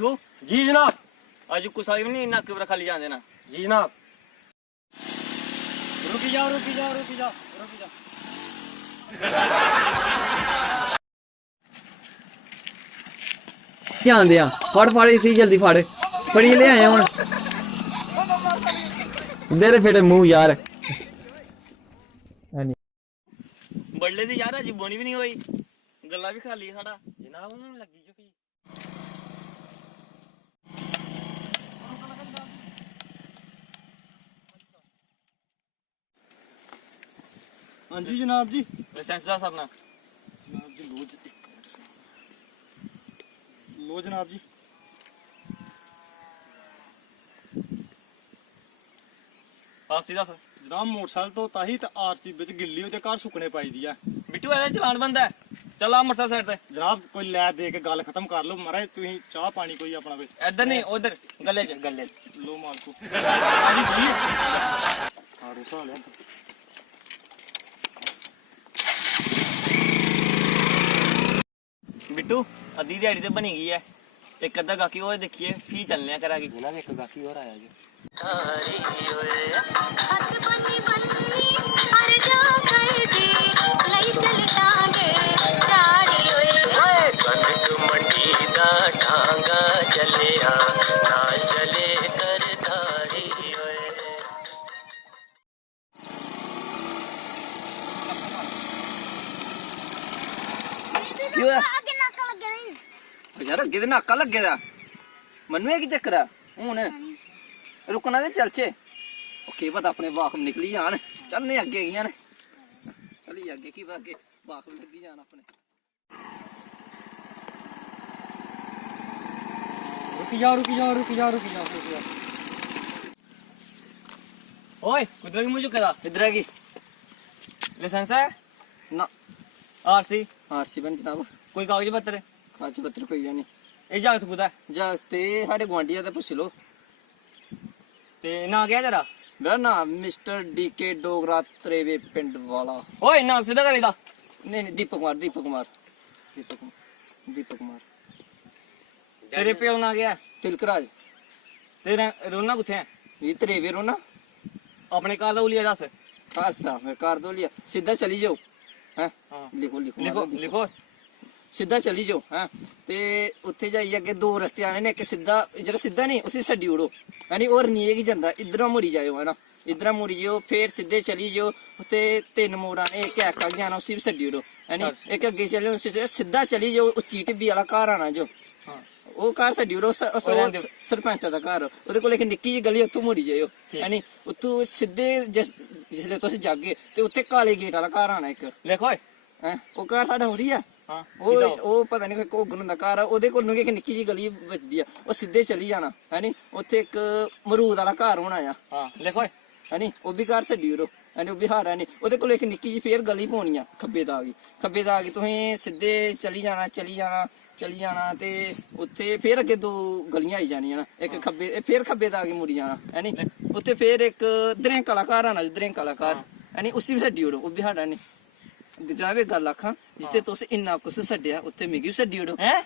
मिठू जी जनाब। आज कुछ भी नहीं नाके पर खाली जान देना। जी जनाब। रुकी जाओ रुकी जाओ रुकी जाओ रुकी जाओ। ध्यान दिया फड़ फड़ इसी जल्दी फड़ फड़ी ले आए हूं दे फिर मुंह यार बड़ले दी यार अजी बोनी भी नहीं हुई गल्ला भी खाली साडा जनाब उन्होंने लगी जो कि हाँ जी जनाब जी। लाइसेंस दा अपना जनाब जी लो जनाब जी। आरसी दस जनाब मोटरसाइकिल तो ताही ते आरसी विच गिल्ली ओदे घर सुकने पाई दी है। बिट्टू ऐसा चलान बंद है चल आ मोटरसाइकिल साइड ते जनाब कोई लै दे के गल खत्म कर लो महाराज तुसीं चाह पानी कोई अपना कोई इधर नहीं उधर गले लो मालको आजी जी हारो साल है। बिट्टू अद्धी दिहाड़ी ते बनी गई है एक अद्धा गाकी और देखिए फी चलने करा की जनाब एक गाकी और आया जी। यार अगे नाका लगे दा मनु की चक्कर है हूं रुकना ते चलचे केह् पता अपने वाकम निकली जान चलने अगे गई ने चली अगे की अगे वाकम लगी जान अपने। रुकी जाओ रुकी जाओ रुकी जाओ रुकी जाओ रुकी जाओ। ओए कुदरा की मुझे करा इधर की लाइसेंस है ना आरसी आरसी बन जनाब कोई कागज पत्र कागज पत्र कोई नहीं ये जागत कुदा जागते साढ़े गुआंढिया ते पुछ लो ते ना क्या तेरा मेरा नाम मिस्टर डीके डोगरा त्रेवे पिंड वाला। ओए ना सीधा कर इदा नहीं दीपक कुमार दीपक कुमार दीपक कुमार दीपक कुमार। तेरे प्यो ना क्या तिलकराज तेरा रोना कुत्थे है ये त्रेवे रोना अपने कार दा उलिया दस अच्छा मैं कर दो लिया सीधा चली जाओ हैं हाँ। लिखो लिखो लिखो लिखो सीधा चली जाओ हैं ते उत्थे जाइए अगे दो रस्ते आने ने एक सीधा जेड़ा सीधा नहीं उसी छड्डी ओड़ो यानी और नहीं की जंदा इधर मुड़ी जाओ है ना इधर मुड़ी जाओ फिर सीधे चली जाओ उत्ते तीन मोड़ आने एक आगे जाना उसी भी छड्डी ओड़ो यानी एक अगे चले उसी सीधा चली जाओ उच्ची टिब्बी वाला घर आना जो वो घर छड्डी ओड़ो सरपंच दा घर ओदे कोल एक निक्की जी गली उत्थों मुड़ी जाओ यानी उत्थों सीधे जिसले तुस जागे ते उत्थे काले गेट वाला घर आना एक लिखो हैं वो घर साडा होरी है हां वो पता नहीं कोई घोगन हुंदा घर ओदे कोल एक निक्की जी गली बचदी है वो सीधे चली जाना है नी उत्थे एक मरूद वाला घर होना आ हां लिखो है नी वो भी घर छड्डी ओड़ो है नी वो भी हारा नहीं ओदे कोल एक निक्की जी फिर गली पौनी आ खब्बे दा आ गई तुसें सीधे चली जाना ते उत्थे फिर अगे दो गलियां आई जानियां ना एक खब्बे फिर खब्बे दा मुड़ी जाना है नी उत्थे फिर एक दरेंक वाला घर आना दरेंक वाला घर है नी उसी भी छड्डी ओड़ो वो भी हारा नहीं जनाब एक गल आखां जित्थे तुस इन्ना कुछ छड्डिया उत्थे मिगी भी छड्डी ओड़ो हैं